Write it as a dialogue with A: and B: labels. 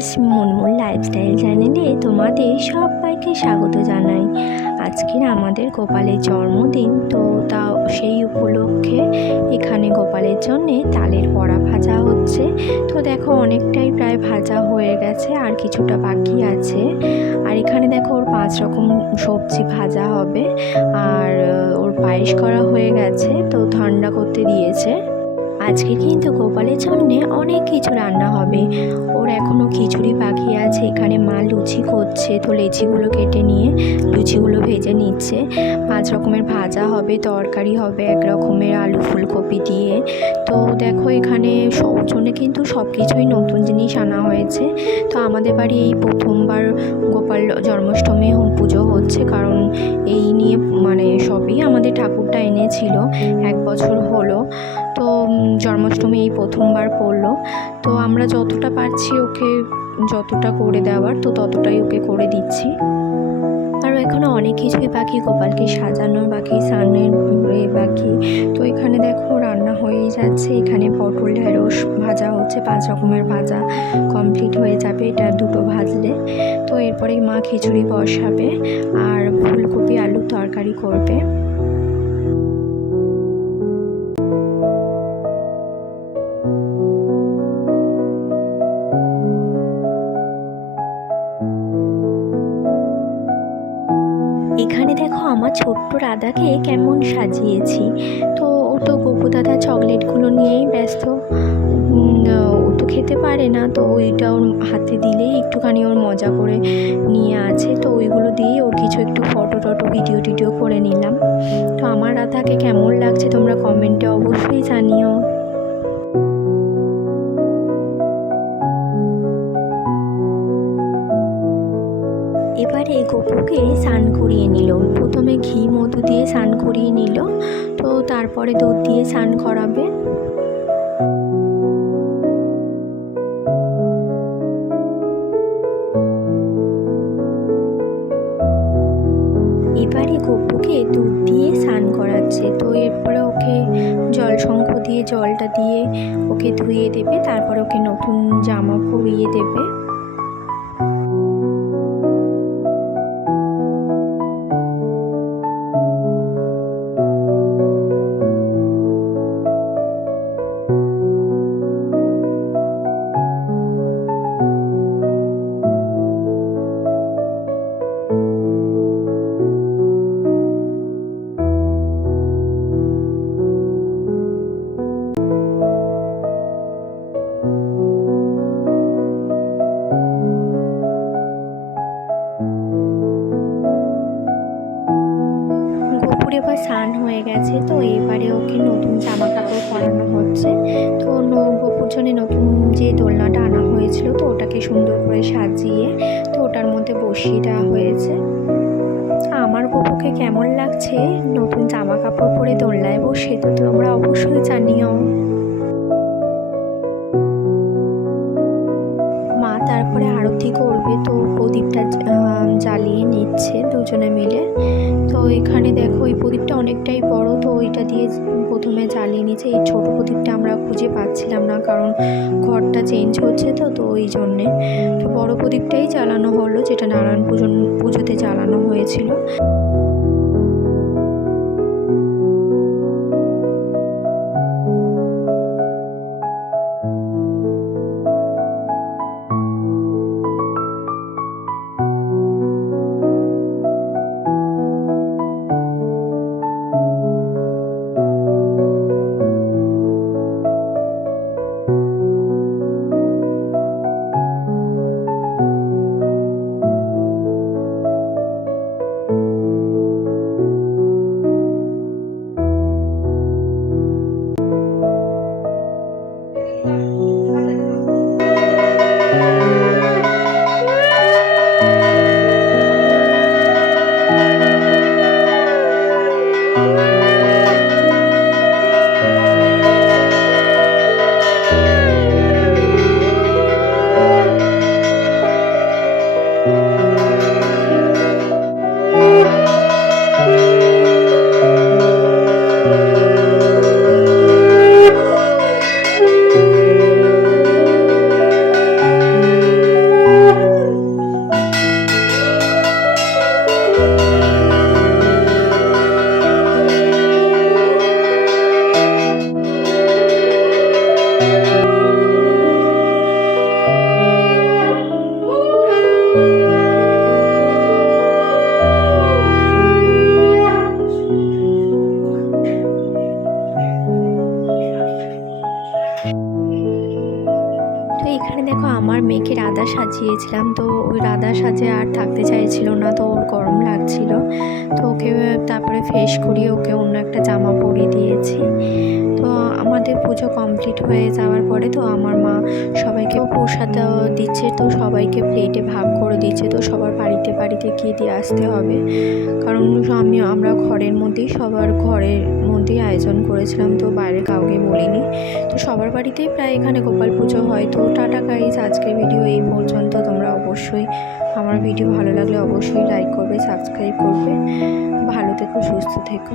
A: Guys Munmun lifestyle চ্যানেলে তোমাদের সবাইকে স্বাগত জানাই। আজকের আমাদের গোপালের জন্মদিন, তো তা সেই উপলক্ষে এখানে গোপালের জন্যে তালের বড়া ভাজা হচ্ছে। তো দেখো অনেকটাই প্রায় ভাজা হয়ে গেছে, আর কিছুটা বাকি আছে। আর এখানে দেখো ওর পাঁচ রকম সবজি ভাজা হবে, আর ওর পায়েস করা হয়ে গেছে, তো ঠান্ডা করতে দিয়েছে। আজকে কিন্তু গোপালের জন্যে অনেক কিছু রান্না হবে। ওর এখনও খিচুড়ি বাকি আছে, এখানে মা লুচি করছে তো লেচিগুলো কেটে নিয়ে লুচিগুলো ভেজে নিচ্ছে। পাঁচ রকমের ভাজা হবে, তরকারি হবে, এক রকমের আলু ফুলকপি দিয়ে। তো দেখো এখানে সৌজনে কিন্তু সব কিছুই নতুন জিনিস আনা হয়েছে। তো আমাদের বাড়ি এই প্রথমবার গোপাল জন্মাষ্টমী পুজো হচ্ছে, কারণ এই নিয়ে মানে সবই আমাদের ঠাকুরটা এনেছিল, এক বছর হলো। তো জন্মাষ্টমী এই প্রথমবার পড়ল। তো আমরা যতটা পারছি ওকে যতটা করে দেওয়ার, তো ততটাই ওকে করে দিচ্ছি। আরও এখনও অনেক কিছুই বাকি, গোপালকে সাজানোর, বাকি স্নানের বাকি। তো এখানে দেখো রান্না হয়েই যাচ্ছে। এখানে পটল, ঢেঁড়স ভাজা হচ্ছে, পাঁচ রকমের ভাজা কমপ্লিট হয়ে যাবে। এটা দুটো ভাজলে। তো এরপরে মা খিচুড়ি বসাবে আর ফুলকপি, আলুর তরকারি করবে। আমার ছোট্ট রাধাকে কেমন সাজিয়েছি। তো ও তো গোপু দাদা চকলেটগুলো নিয়েই ব্যস্ত। ও তো খেতে পারে না, তো ওইটা ওর হাতে দিলেই একটুখানি ওর মজা করে নিয়ে আছে। তো ওইগুলো দিয়েই ওর কিছু একটু ফটো টটো, ভিডিও টিডিও করে নিলাম। তো আমার রাধাকে কেমন লাগছে তোমরা কমেন্টে অবশ্যই জানিও। এবারে গপুকে স্নান করিয়ে নিল। প্রথমে ঘি, মধু দিয়ে স্নান করিয়ে নিল। তো তারপরে দুধ দিয়ে স্নান করাবে। এবারে গপুকে দুধ দিয়ে স্নান করাচ্ছে। তো এরপরে ওকে জল শঙ্খ দিয়ে, জলটা দিয়ে ওকে ধুয়ে দেবে। তারপর ওকে নতুন জামা পরিয়ে দেবে। স্নান হয়ে গেছে, তো এবারে ওকে নতুন জামা কাপড় পরানো হচ্ছে। তো ন- গোপুর জন্য নতুন যে দোলনাটা আনা হয়েছিল, তো ওটাকে সুন্দর করে সাজিয়ে, তো ওটার মধ্যে বসিয়ে দেওয়া হয়েছে। আমার গোপুকে কেমন লাগছে নতুন জামা কাপড় পরে দোলনায় বসে, তো তোমরা অবশ্যই জানিও। মা তারপরে আরতি করবে, তো প্রদীপটা জ্বালিয়ে নিচ্ছে দুজনে মিলে। এখানে দেখো, এই প্রদীপটা অনেকটাই বড়, তো ওইটা দিয়ে প্রথমে জ্বালিয়ে নিয়েছে। এই ছোট প্রদীপটা আমরা খুঁজে পাচ্ছিলাম না, কারণ ঘরটা চেঞ্জ হচ্ছে তো তো ওই জন্যে। তো বড় প্রদীপটাই জ্বালানো হলো, যেটা নারায়ণ পুজো পুজোতে জ্বালানো হয়েছিল। রাধা সাজিয়েছিলাম, তো ওই রাধা সাজে আর থাকতে চাইছিল না, তো ওর গরম লাগছিল। তো ওকে তারপরে ফেস করিয়ে ওকে অন্য একটা জামা পরিয়ে দিয়েছি। আমাদের পুজো কমপ্লিট হয়ে যাওয়ার পরে তো আমার মা সবাইকেও প্রসাদ দিচ্ছে, তো সবাইকে প্লেটে ভাগ করে দিচ্ছে, তো সবার বাড়িতে বাড়িতে গিয়ে দিয়ে আসতে হবে। কারণ আমি, আমরা ঘরের মধ্যেই, সবার ঘরের মধ্যেই আয়োজন করেছিলাম, তো বাইরে কাউকে বলিনি। তো সবার বাড়িতেই প্রায় এখানে গোপাল পুজো হয়, তো টাটা গাইজ আজকের ভিডিও এই পর্যন্ত। তোমরা অবশ্যই আমার ভিডিও ভালো লাগলে অবশ্যই লাইক করবে সাবস্ক্রাইব করবে। ভালো থেকো, সুস্থ থেকো।